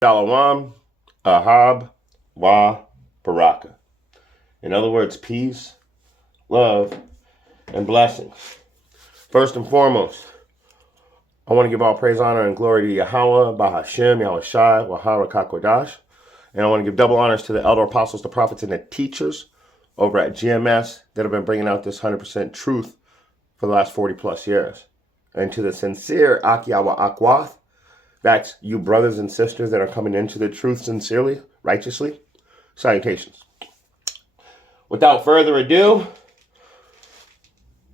Shalom, Ahab, Wa, Baraka. In other words, peace, love, and blessings. First and foremost, I want to give all praise, honor, and glory to Yahweh, Bahashem, Yahweh Shai, Wahara Kakodash. And I want to give double honors to the elder apostles, the prophets, and the teachers over at GMS that have been bringing out this 100% truth for the last 40 plus years. And to the sincere Akiyawa Akwath, that's you brothers and sisters that are coming into the truth sincerely, righteously. Salutations. Without further ado,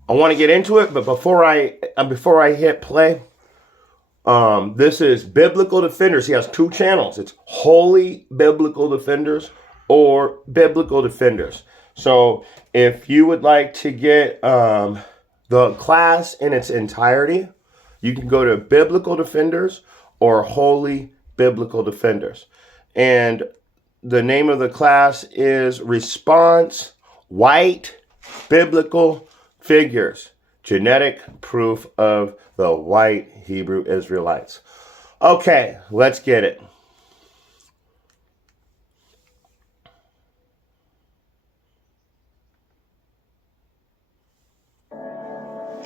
I want to get into it, but before I hit play, this is Biblical Defenders. He has two channels. It's Holy Biblical Defenders or Biblical Defenders. So if you would like to get the class in its entirety, you can go to Biblical Defenders or Holy Biblical Defenders. And the name of the class is Response White Biblical Figures, Genetic Proof of the White Hebrew Israelites. Okay, let's get it.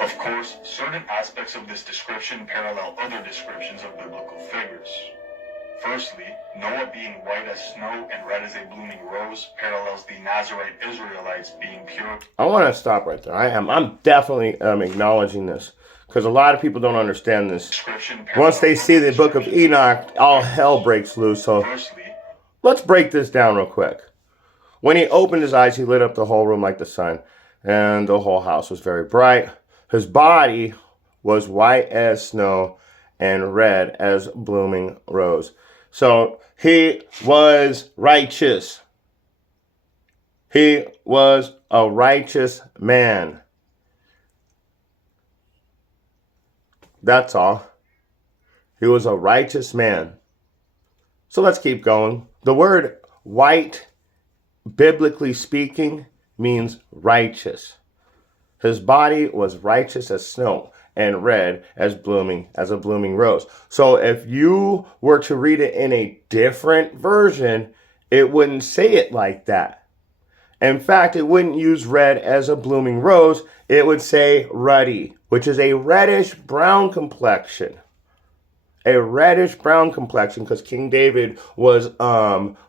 Of course, certain aspects of this description parallel other descriptions of biblical figures. Firstly, Noah being white as snow and red as a blooming rose parallels the Nazarite Israelites being pure. I want to stop right there. I'm definitely acknowledging this because a lot of people don't understand this. Once they see the book of Enoch, all hell breaks loose. So let's break this down real quick. When he opened his eyes, he lit up the whole room like the sun, and the whole house was very bright. His body was white as snow and red as blooming rose. So he was righteous. He was a righteous man. That's all. He was a righteous man. So let's keep going. The word white, biblically speaking, means righteous. His body was righteous as snow and red as a blooming rose. So if you were to read it in a different version, it wouldn't say it like that. In fact, it wouldn't use red as a blooming rose. It would say ruddy, which is a reddish brown complexion. A reddish brown complexion because King David was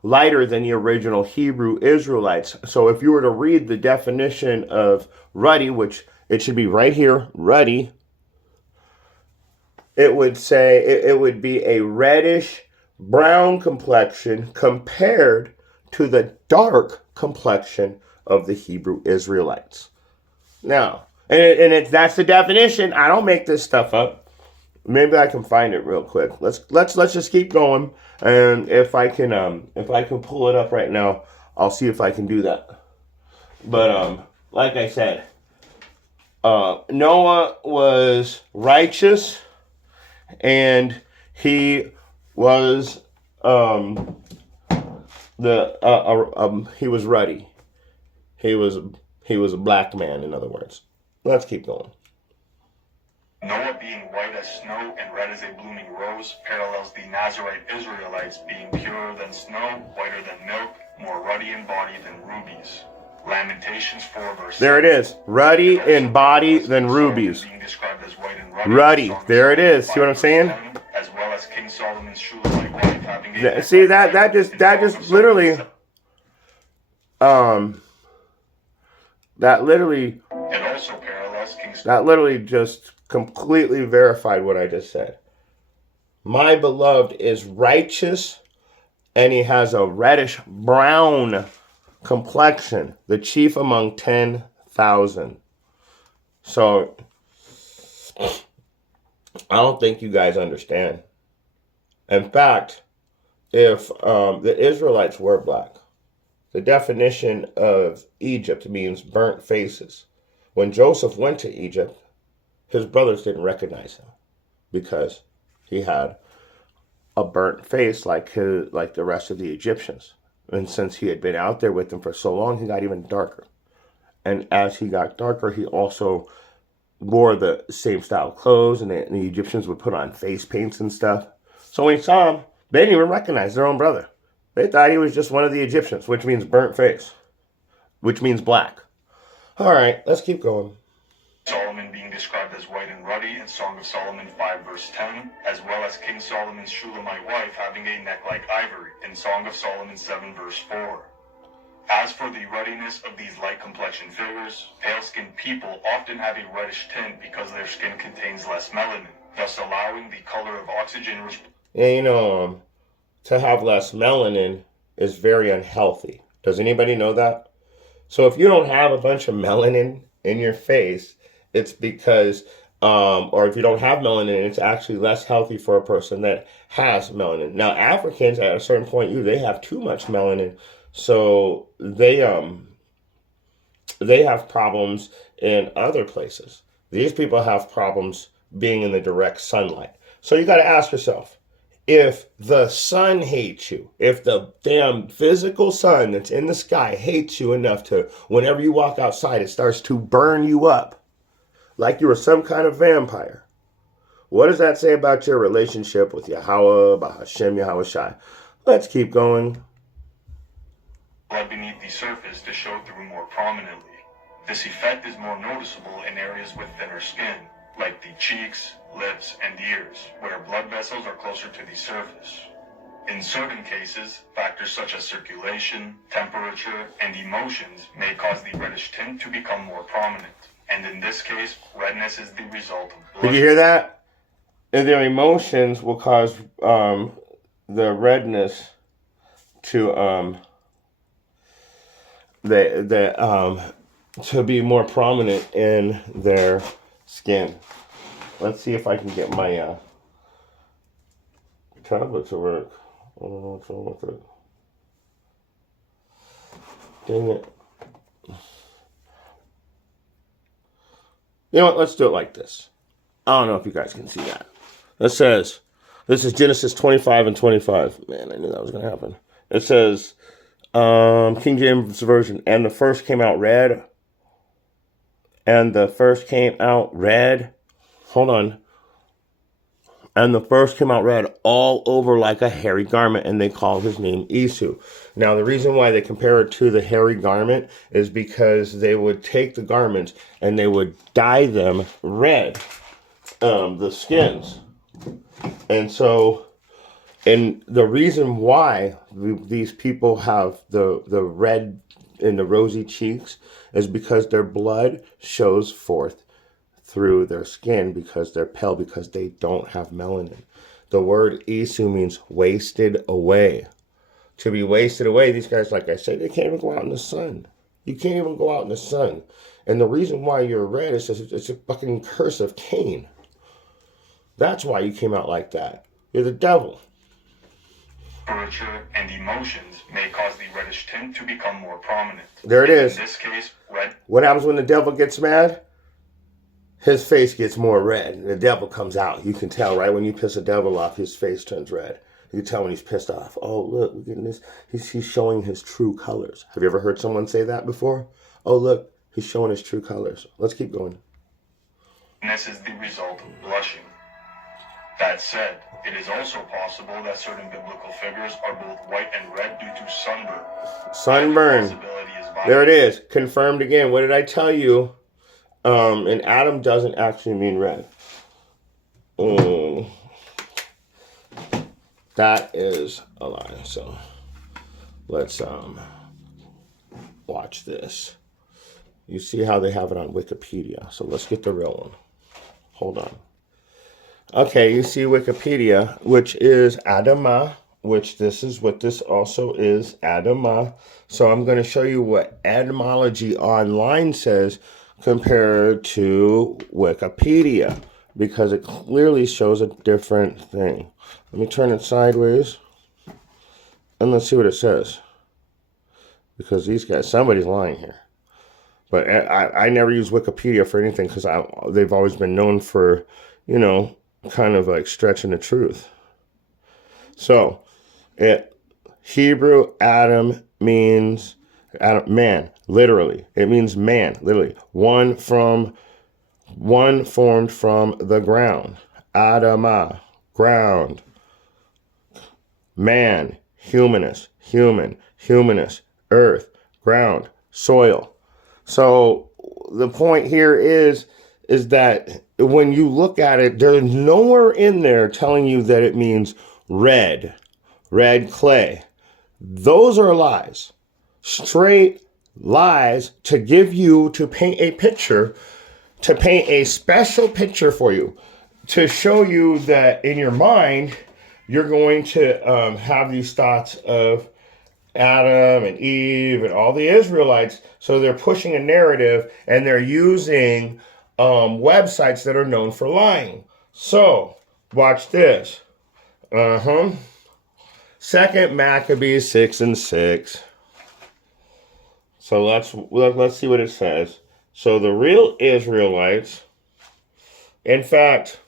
lighter than the original Hebrew Israelites. So if you were to read the definition of ruddy, which it should be right here, ruddy, it would say it would be a reddish brown complexion compared to the dark complexion of the Hebrew Israelites. Now, that's the definition. I don't make this stuff up. Maybe I can find it real quick. Let's just keep going, and if I can pull it up right now, I'll see if I can do that. But like I said, Noah was righteous, and he was he was ruddy. He was a black man, in other words. Let's keep going. Noah being white as snow and red as a blooming rose parallels the Nazarite Israelites being purer than snow, whiter than milk, more ruddy in body than rubies. Lamentations 4 verse. There it is. Ruddy in body than rubies. Ruddy. There it is. See what I'm saying? As well as King Solomon's shoe-like wife having a... See, that just literally that literally It also parallels King that literally just completely verified what I just said. My beloved is righteous, and he has a reddish brown complexion, the chief among 10,000. So I don't think you guys understand. In fact, if the Israelites were black, the definition of Egypt means burnt faces. When Joseph went to Egypt, his brothers didn't recognize him because he had a burnt face like the rest of the Egyptians. And since he had been out there with them for so long, he got even darker. And as he got darker, he also wore the same style clothes, and the Egyptians would put on face paints and stuff. So when he saw him, They didn't even recognize their own brother. They thought he was just one of the Egyptians, which means burnt face, which means black. All right, let's keep going. Solomon being described as white and ruddy in Song of Solomon 5 verse 10, as well as King Solomon's Shulamite wife having a neck like ivory in Song of Solomon 7 verse 4. As for the ruddiness of these light complexion figures, pale-skinned people often have a reddish tint because their skin contains less melanin, thus allowing the color of oxygen-rich. And to have less melanin is very unhealthy. Does anybody know that? So if you don't have a bunch of melanin in your face, it's because, or if you don't have melanin, it's actually less healthy for a person that has melanin. Now, Africans at a certain point, they have too much melanin, so they have problems in other places. These people have problems being in the direct sunlight. So you got to ask yourself, if the sun hates you, if the damn physical sun that's in the sky hates you enough to, whenever you walk outside, it starts to burn you up like you were some kind of vampire, what does that say about your relationship with Yahweh, about Hashem, Yahweh Shai? Let's keep going. Blood beneath the surface to show through more prominently. This effect is more noticeable in areas with thinner skin, like the cheeks, lips, and ears, where blood vessels are closer to the surface. In certain cases, factors such as circulation, temperature, and emotions may cause the reddish tint to become more prominent. And in this case, redness is the result of blood. Did you hear that? And their emotions will cause the redness to to be more prominent in their skin. Let's see if I can get my tablet to work. I don't know what's wrong with it. Dang it. You know what? Let's do it like this. I don't know if you guys can see that. It says, this is Genesis 25 and 25. Man, I knew that was going to happen. It says, King James Version, and the first came out red. And the first came out red. Hold on. And the first came out red all over like a hairy garment, and they called his name Esau. Now, the reason why they compare it to the hairy garment is because they would take the garments and they would dye them red, the skins. And so, and the reason why these people have the red and the rosy cheeks is because their blood shows forth through their skin because they're pale, because they don't have melanin. The word Esau means wasted away. To be wasted away, these guys, like I said, they can't even go out in the sun. You can't even go out in the sun. And the reason why you're red is just, it's a fucking curse of Cain. That's why you came out like that. You're the devil. Temperature and emotions may cause the reddish tint to become more prominent. There it is. In this case, red. What happens when the devil gets mad? His face gets more red, and the devil comes out. You can tell, right? When you piss a devil off, his face turns red. You can tell when he's pissed off. Oh, look, we're getting this. He's showing his true colors. Have you ever heard someone say that before? Oh, look, he's showing his true colors. Let's keep going. This is the result of blushing. That said, it is also possible that certain biblical figures are both white and red due to sunburn. Sunburn. There it is. Confirmed again. What did I tell you? And Adam doesn't actually mean red. That is a lie. So let's watch this. You see how they have it on Wikipedia. So let's get the real one. Hold on. Okay, you see Wikipedia, which is Adamah, which this is what this also is, Adamah. So I'm going to show you what Etymology Online says compared to Wikipedia, because it clearly shows a different thing. Let me turn it sideways, and let's see what it says. Because these guys, somebody's lying here. But I never use Wikipedia for anything, because they've always been known for, kind of like stretching the truth. So, Hebrew Adam means man, literally. It means man, literally. One formed from the ground. Adamah, ground. man, humanist, human, humanist, earth, ground, soil. So the point here is that when you look at it, there's nowhere in there telling you that it means red clay. Those are lies. Straight lies to give you, to paint a picture, to paint a special picture for you, to show you that in your mind, you're going to have these thoughts of Adam and Eve and all the Israelites. So they're pushing a narrative and they're using websites that are known for lying. So watch this. Second Maccabees 6:6. So let's see what it says. So the real Israelites. In fact,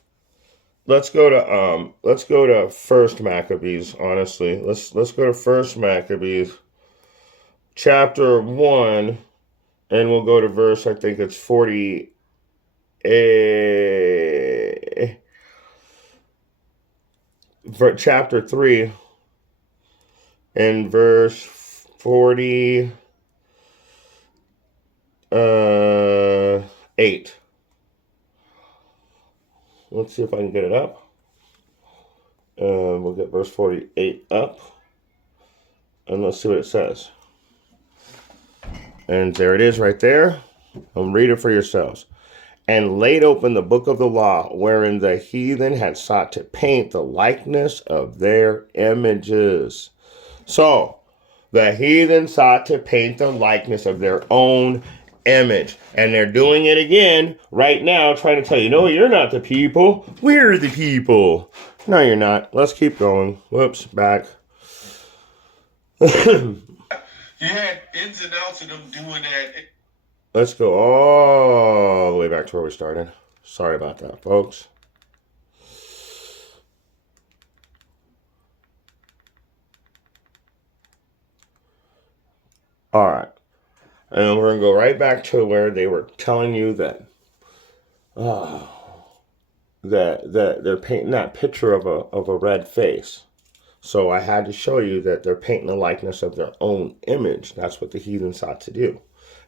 let's go to First Maccabees. Honestly, let's go to First Maccabees, chapter 1, and we'll go to verse. I think it's 40. Chapter 3 and verse 48. Let's see if I can get it up. We'll get verse 48 up. And let's see what it says. And there it is right there. Read it for yourselves. And laid open the book of the law, wherein the heathen had sought to paint the likeness of their images. So, the heathen sought to paint the likeness of their own image. And they're doing it again right now, trying to tell you, no, you're not the people. We're the people. No, you're not. Let's keep going. Whoops, back. You had ins and outs of them doing that. Let's go all the way back to where we started. Sorry about that, folks. All right. And we're going to go right back to where they were telling you that they're painting that picture of a red face. So I had to show you that they're painting the likeness of their own image. That's what the heathen sought to do.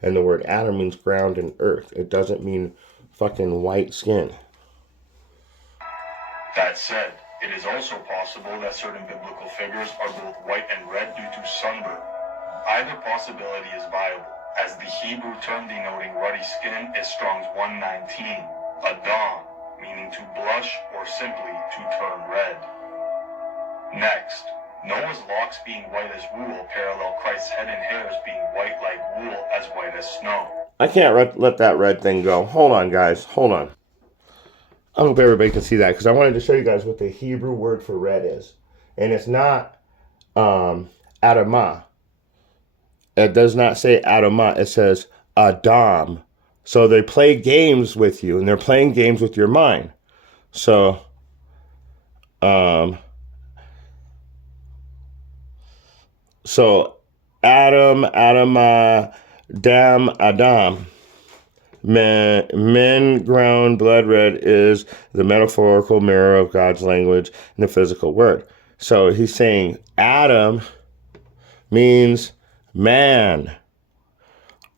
And the word Adam means ground and earth. It doesn't mean fucking white skin. That said, it is also possible that certain biblical figures are both white and red due to sunburn. Either possibility is viable, as the Hebrew term denoting ruddy skin is Strong's 119, Adam, meaning to blush or simply to turn red. Next, Noah's locks being white as wool parallel Christ's head and hairs being white like wool as white as snow. I can't let that red thing go. Hold on, guys. Hold on. I hope everybody can see that because I wanted to show you guys what the Hebrew word for red is. And it's not Adamah. It does not say Adamah. It says Adam. So they play games with you, and they're playing games with your mind. So, Adam, Adamah, Dam, Adam. Men ground blood red is the metaphorical mirror of God's language in the physical word. So he's saying Adam means man.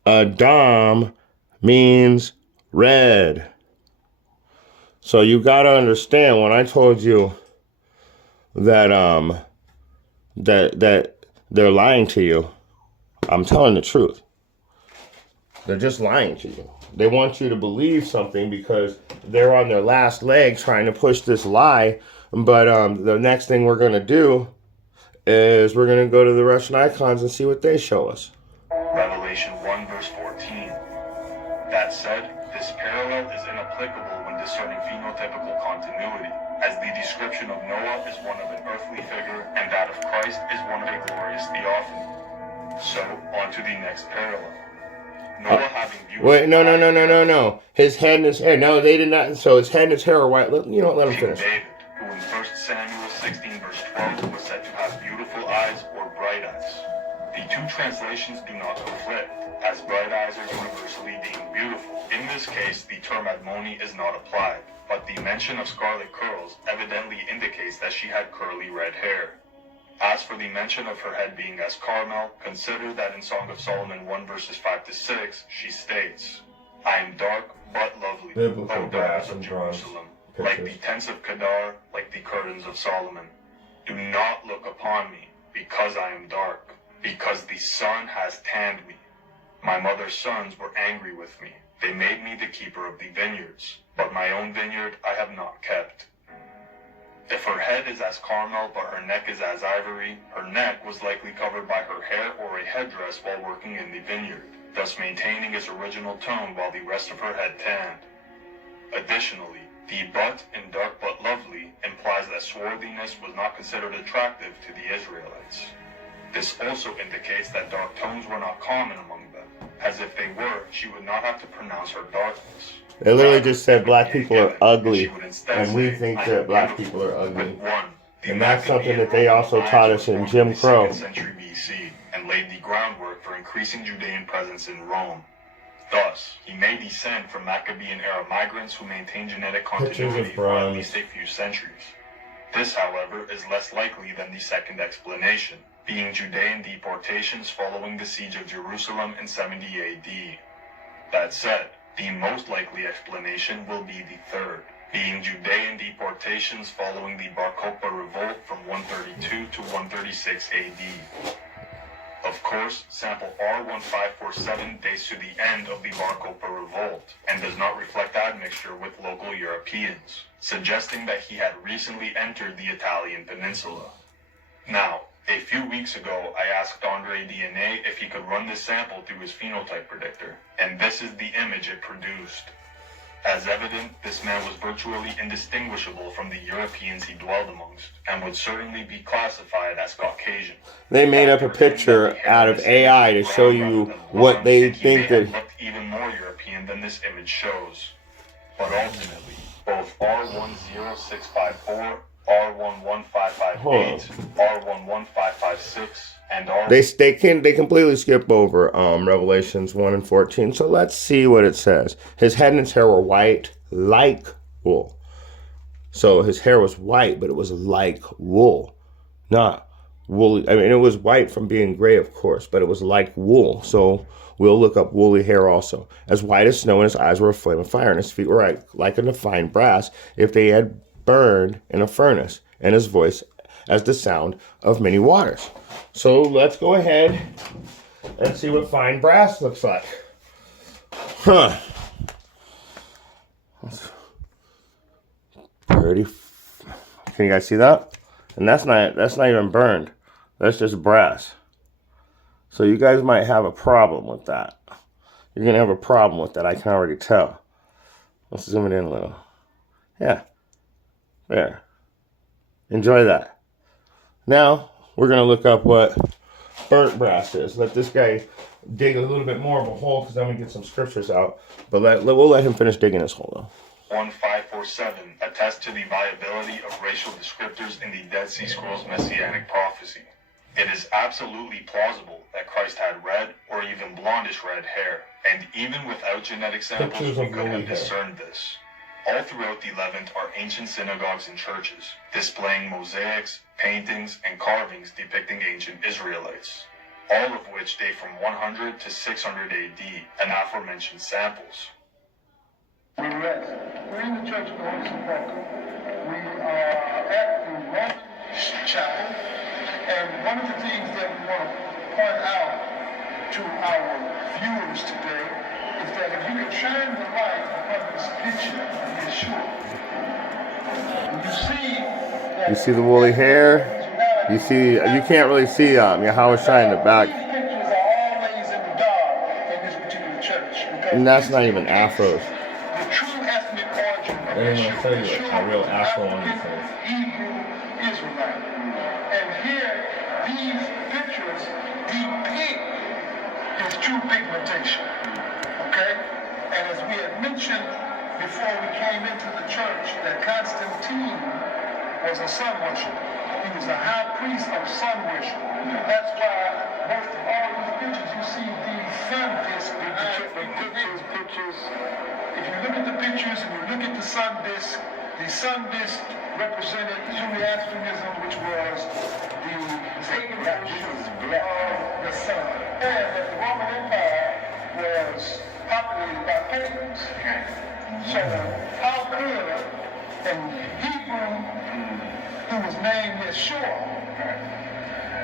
Adam means red. So you got to understand when I told you that that they're lying to you, I'm telling the truth. They're just lying to you. They want you to believe something because they're on their last leg trying to push this lie. But the next thing we're going to do is we're going to go to the Russian icons and see what they show us. Revelation 1 verse 14. That said, this parallel is inapplicable when discerning phenotypical continuity, as the description of Noah is one of an earthly figure and that of Christ is one of a glorious theophany. So, on to the next parallel. Noah having beautiful... Wait, no. His head and his hair. No, they did not. So his head and his hair are white. You know what? Let him finish. David, who in 1 Samuel 16 verse 12 was said to have beautiful eyes or bright eyes. The two translations do not conflict, as bright eyes are universally deemed beautiful. In this case, the term admoni is not applied, but the mention of scarlet curls evidently indicates that she had curly red hair. As for the mention of her head being as Carmel, consider that in Song of Solomon 1 verses 5 to 6, she states, I am dark but lovely, Biblical O brass daughters of and bronze Jerusalem, pictures. like the tents of Kedar, like the curtains of Solomon. Do not look upon me, because I am dark, because the sun has tanned me. My mother's sons were angry with me. They made me the keeper of the vineyards, but my own vineyard I have not kept. If her head is as Carmel, but her neck is as ivory, her neck was likely covered by her hair or a headdress while working in the vineyard, thus maintaining its original tone while the rest of her head tanned. Additionally, the but in dark but lovely implies that swarthiness was not considered attractive to the Israelites. This also indicates that dark tones were not common among them, as if they were, she would not have to pronounce her darkness. They literally just said black people are ugly, and we think that black people are ugly. And that's something that they also taught us in Jim Crow. Century BC, and laid the groundwork for increasing Judean presence in Rome. Thus, he may descend from Maccabean-era migrants who maintained genetic continuity for at least a few centuries. This, however, is less likely than the second explanation, being Judean deportations following the siege of Jerusalem in 70 AD. That said, the most likely explanation will be the third, being Judean deportations following the Bar Kokhba revolt from 132 to 136 AD. Of course, sample R1547 dates to the end of the Bar Kokhba revolt and does not reflect admixture with local Europeans, suggesting that he had recently entered the Italian peninsula. Now, a few weeks ago, I asked Andre DNA if he could run this sample through his phenotype predictor, and this is the image it produced. As evident, this man was virtually indistinguishable from the Europeans he dwelled amongst, and would certainly be classified as Caucasian. They made up a picture out of AI to show you what they think that... He looked even more European than this image shows. But ultimately, both R10654, R11558, R11556, and They completely skip over Revelations 1 and 14. So let's see what it says. His head and his hair were white like wool. So his hair was white, but it was like wool. Not woolly. I mean, it was white from being gray, of course, but it was like wool. So we'll look up woolly hair also. As white as snow, and his eyes were a flame of fire, and his feet were like a fine brass if they had burned in a furnace, and his voice as the sound of many waters. So let's go ahead and see what fine brass looks like. Huh. Pretty. Can you guys see that? And that's not even burned. That's just brass. So you guys might have a problem with that. You're gonna have a problem with that. I can already tell. Let's zoom it in a little. Yeah. There. Enjoy that. Now, we're going to look up what burnt brass is. Let this guy dig a little bit more of a hole, because I'm going to get some scriptures out. But we'll let him finish digging his hole, though. 1547 attests to the viability of racial descriptors in the Dead Sea Scrolls Messianic prophecy. It is absolutely plausible that Christ had red or even blondish red hair, and even without genetic samples, we could have discerned this. All throughout the Levant are ancient synagogues and churches, displaying mosaics, paintings, and carvings depicting ancient Israelites, all of which date from 100 to 600 AD, and aforementioned samples. We're in the Church of the Holy Sepulchre. We are at the Roman Chapel, and one of the things that we want to point out to our viewers today is that if you can shine the light upon this picture of Yeshua, you see the woolly hair. You see, you can't really see how it's shining the back. These pictures are always in the dark in this particular church. And that's not even afros. The true ethnic origin of They're going to show you Yeshua, a real afro on this face. Hebrew Israelite. And here, these pictures depict his true pigmentation. Okay? And as we had mentioned before we came into the church, that Constantine was a sun worshiper. He was the high priest of sun worship. That's why most of all these pictures, you see these sun discs behind the pictures. If you look at the pictures and you look at the sun disc represented Zoroastrianism, which was the son. And that the Roman Empire was populated by pagans. So how could a Hebrew who was named Yeshua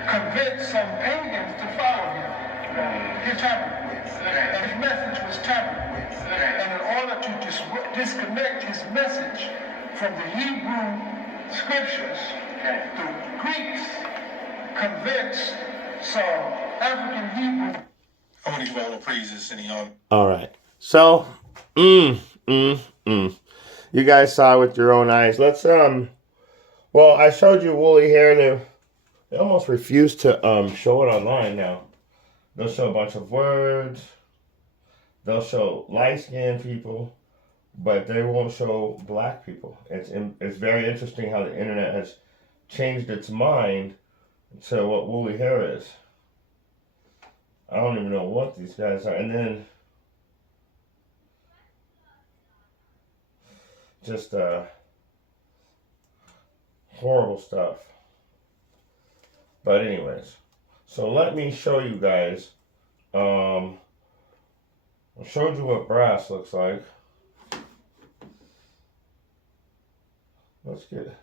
convince some pagans to follow him? He tampered with. And his message was tampered with. And in order to disconnect his message from the Hebrew scriptures, the Greeks convinced some African Hebrew. I want to give all the praises in the honor. All right. So, you guys saw with your own eyes. Let's well, I showed you woolly hair. They almost refuse to show it online now. They'll show a bunch of words. They'll show light-skinned people, but they won't show black people. It's very interesting how the internet has changed its mind to what woolly hair is. I don't even know what these guys are. And then just horrible stuff. But anyways, so let me show you guys. I showed you what brass looks like. Let's get.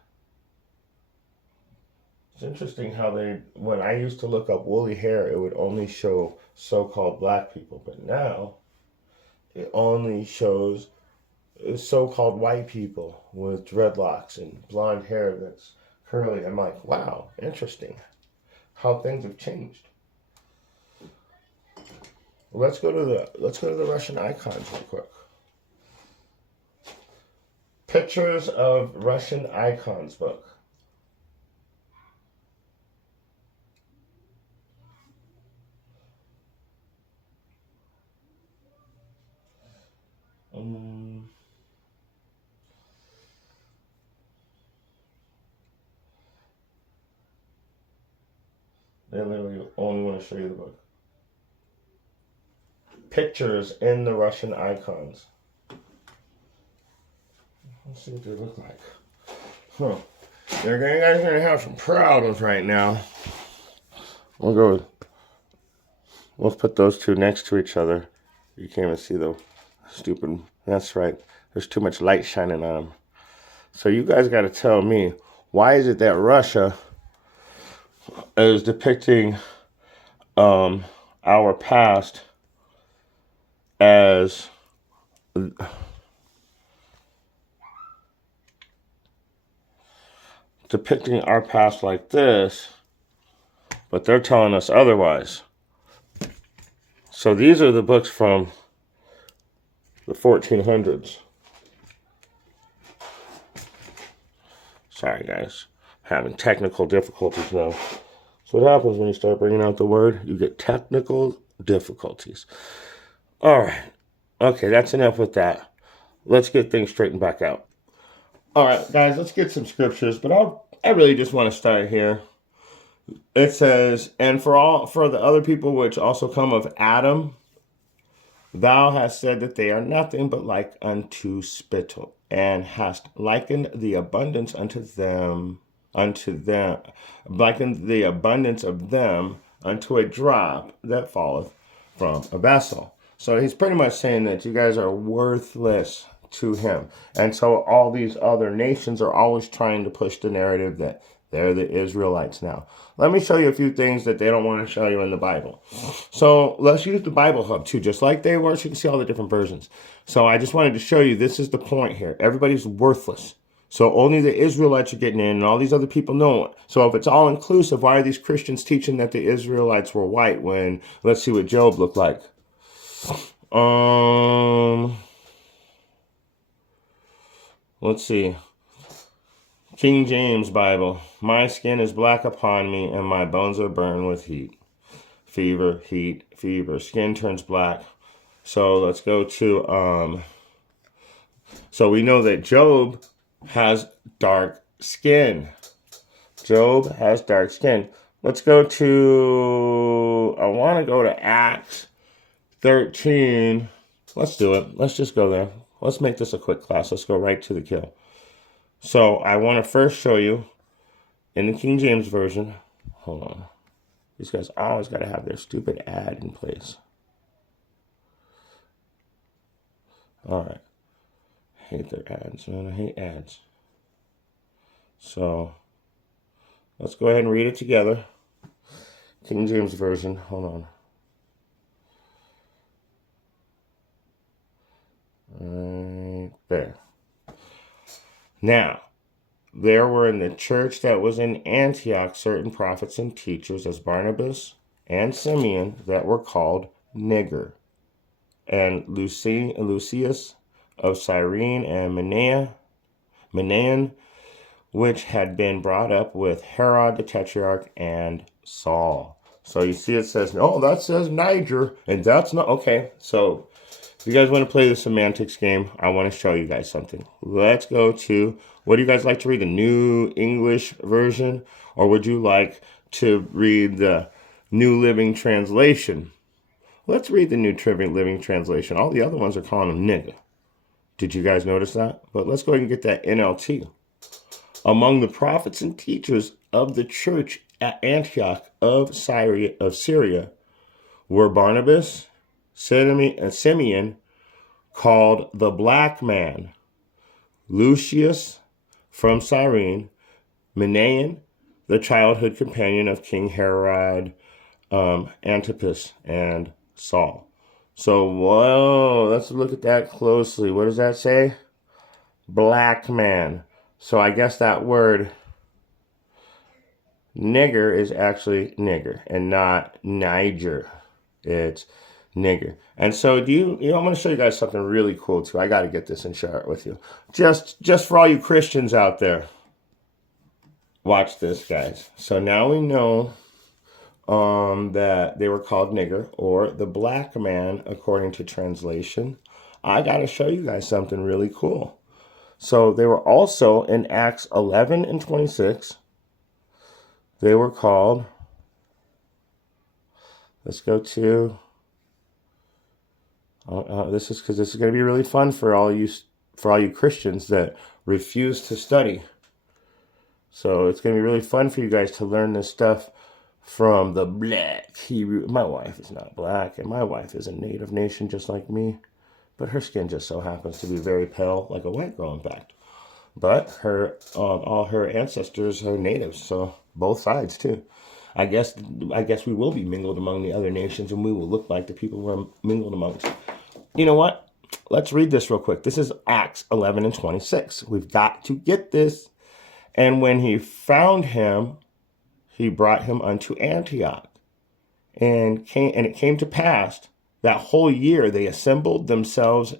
It's interesting how when I used to look up woolly hair, it would only show so-called black people, but now it only shows so-called white people with dreadlocks and blonde hair that's curly. I'm like, wow, interesting how things have changed. Let's go to the Russian icons real quick. Pictures of Russian icons book. They literally only want to show you the book. Pictures in the Russian icons. Let's see what they look like. Huh. You guys are going to have some problems right now. We'll go with, let's put those two next to each other. You can't even see the stupid, that's right. There's too much light shining on them. So you guys got to tell me, why is it that Russia is depicting our past as depicting our past like this, but they're telling us otherwise. So these are the books from the 1400s. Sorry guys, having technical difficulties now. So what happens when you start bringing out the word? You get technical difficulties. All right. Okay, that's enough with that. Let's get things straightened back out. All right, guys, let's get some scriptures, but I really just want to start here. It says, and for the other people which also come of Adam, thou hast said that they are nothing but like unto spittle, and hast likened the abundance likened the abundance of them unto a drop that falleth from a vessel. So he's pretty much saying that you guys are worthless to him. And so all these other nations are always trying to push the narrative that they're the Israelites now. Let me show you a few things that they don't want to show you in the Bible. So let's use the Bible Hub too, just like they were. So you can see all the different versions. So I just wanted to show you, this is the point here. Everybody's worthless. So only the Israelites are getting in and all these other people know it. So if it's all inclusive, why are these Christians teaching that the Israelites were white when, let's see what Job looked like. Let's see. King James Bible. My skin is black upon me and my bones are burned with heat. Fever, heat, fever. Skin turns black. So let's go to, so we know that Job has dark skin. Job has dark skin. Let's go to, I want to go to Acts 13. Let's do it. Let's just go there. Let's make this a quick class. Let's go right to the kill. So I want to first show you in the King James Version. Hold on. These guys always got to have their stupid ad in place. All right. Hate their ads, man. I hate ads. So let's go ahead and read it together. King James Version. Hold on. Right there. Now, there were in the church that was in Antioch certain prophets and teachers, as Barnabas and Simeon, that were called Niger, and Lucius of Cyrene, and Manaen, which had been brought up with Herod the Tetrarch and Saul. So you see it says, no, that says Niger, and that's not, okay. So if you guys want to play the semantics game, I want to show you guys something. Let's go to, what do you guys like to read, the New English Version, or would you like to read the New Living Translation? Let's read the New Living Translation. All the other ones are calling them nigga. Did you guys notice that? But let's go ahead and get that NLT. Among the prophets and teachers of the church at Antioch of Syria were Barnabas, Simeon, called the Black Man, Lucius from Cyrene, Manaen, the childhood companion of King Herod Antipas, and Saul. So, whoa, let's look at that closely. What does that say? Black man. So I guess that word nigger is actually nigger and not Niger. It's nigger. And so I'm going to show you guys something really cool too. I got to get this and share it with you. Just for all you Christians out there. Watch this, guys. So now we know that they were called nigger or the black man according to translation. I got to show you guys something really cool. So they were also in Acts 11 and 26. They were called, let's go to, this is going to be really fun for all you Christians that refuse to study. So it's going to be really fun for you guys to learn this stuff from the black Hebrew. My wife is not black, and my wife is a native nation just like me. But her skin just so happens to be very pale, like a white girl, in fact. But all her ancestors are natives, so both sides too. I guess we will be mingled among the other nations, and we will look like the people we're mingled amongst. You know what? Let's read this real quick. This is Acts 11 and 26. We've got to get this. And when he found him, he brought him unto Antioch, and it came to pass that whole year they assembled themselves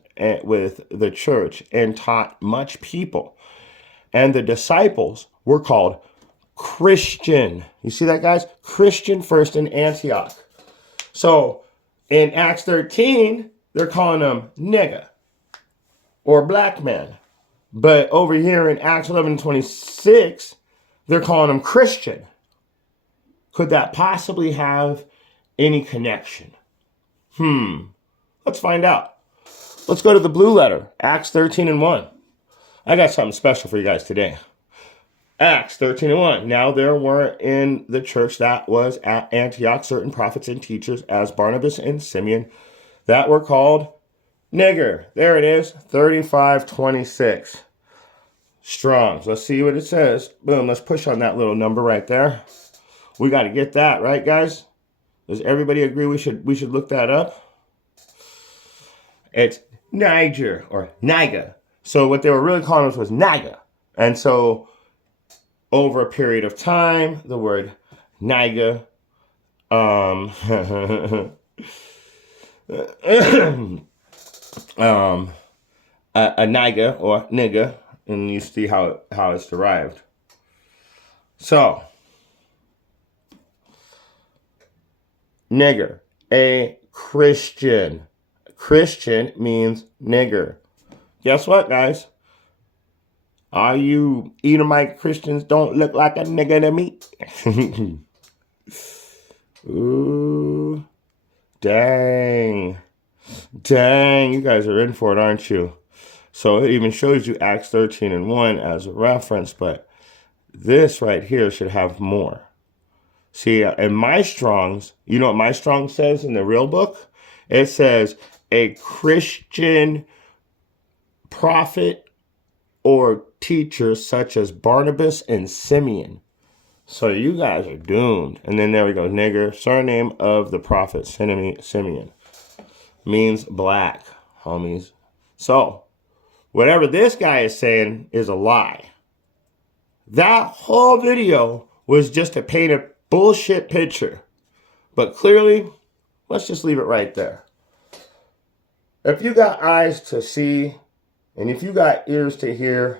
with the church and taught much people. And the disciples were called Christian. You see that, guys? Christian first in Antioch. So in Acts 13, they're calling them nigga or black man. But over here in Acts 11:26, they're calling them Christian. Could that possibly have any connection? Let's find out. Let's go to the blue letter, Acts 13 and 1. I got something special for you guys today. Acts 13 and 1. Now there were in the church that was at Antioch certain prophets and teachers, as Barnabas and Simeon, that were called nigger. There it is, 3526. Strong's. Let's see what it says. Boom, let's push on that little number right there. We got to get that, right, guys? Does everybody agree we should look that up? It's Niger or Niga. So what they were really calling us was Niga. And so over a period of time, the word Niga a Niga or nigga, and you see how it's derived. So nigger, a Christian. Christian means nigger. Guess what, guys? All you Edomite Christians don't look like a nigger to me. Ooh, dang, you guys are in for it, aren't you? So it even shows you Acts 13 and 1 as a reference, but this right here should have more. See, in my Strong's, you know what my Strong says in the real book? It says a Christian prophet or teacher such as Barnabas and Simeon. So you guys are doomed. And then there we go, nigger. Surname of the prophet Simeon. Means black, homies. So, whatever this guy is saying is a lie. That whole video was just to paint a bullshit picture. But clearly, let's just leave it right there. If you got eyes to see, and if you got ears to hear,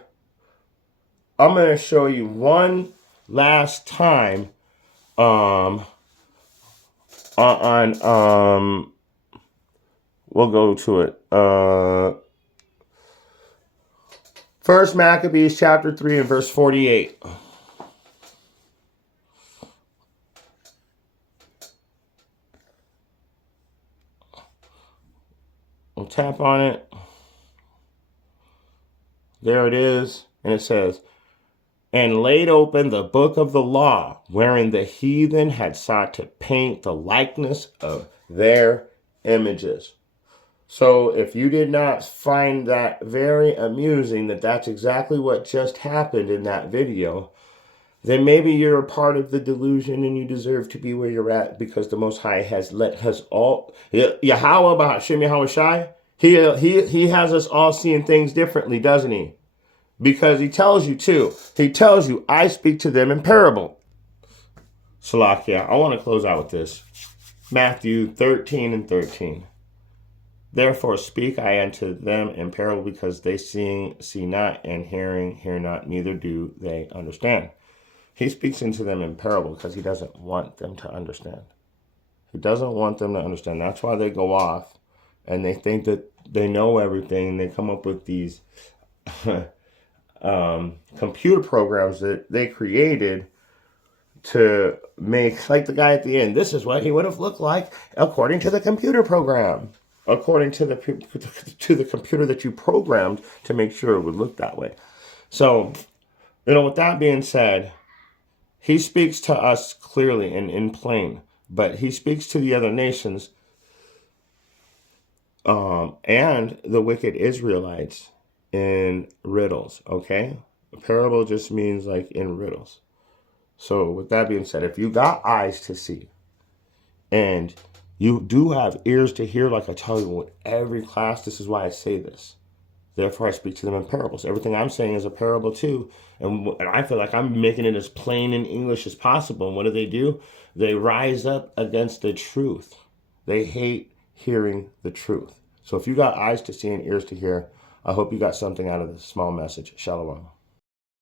I'm going to show you one last time we'll go to it. First Maccabees chapter 3 and verse 48. We'll tap on it. There it is. And it says, and laid open the book of the law, wherein the heathen had sought to paint the likeness of their images. So if you did not find that very amusing, that that's exactly what just happened in that video, then maybe you're a part of the delusion and you deserve to be where you're at, because the Most High has all Yahweh Bahashim Yahweh Shai. He has us all seeing things differently, doesn't he? Because he tells you too. He tells you, I speak to them in parable. Salakia, I want to close out with this. Matthew 13 and 13. Therefore speak I unto them in parable, because they see not, and hear not, neither do they understand. He speaks into them in parable because he doesn't want them to understand. He doesn't want them to understand. That's why they go off and they think that they know everything, and they come up with these computer programs that they created to make, like the guy at the end, this is what he would have looked like according to the computer program, according to the computer that you programmed to make sure it would look that way. So, with that being said, he speaks to us clearly and in plain, but he speaks to the other nations and the wicked Israelites in riddles, okay? A parable just means like in riddles. So with that being said, if you got eyes to see and you do have ears to hear, like I tell you in every class, this is why I say this. Therefore, I speak to them in parables. Everything I'm saying is a parable too. And I feel like I'm making it as plain in English as possible. And what do? They rise up against the truth. They hate hearing the truth. So if you got eyes to see and ears to hear, I hope you got something out of this small message. Shalom.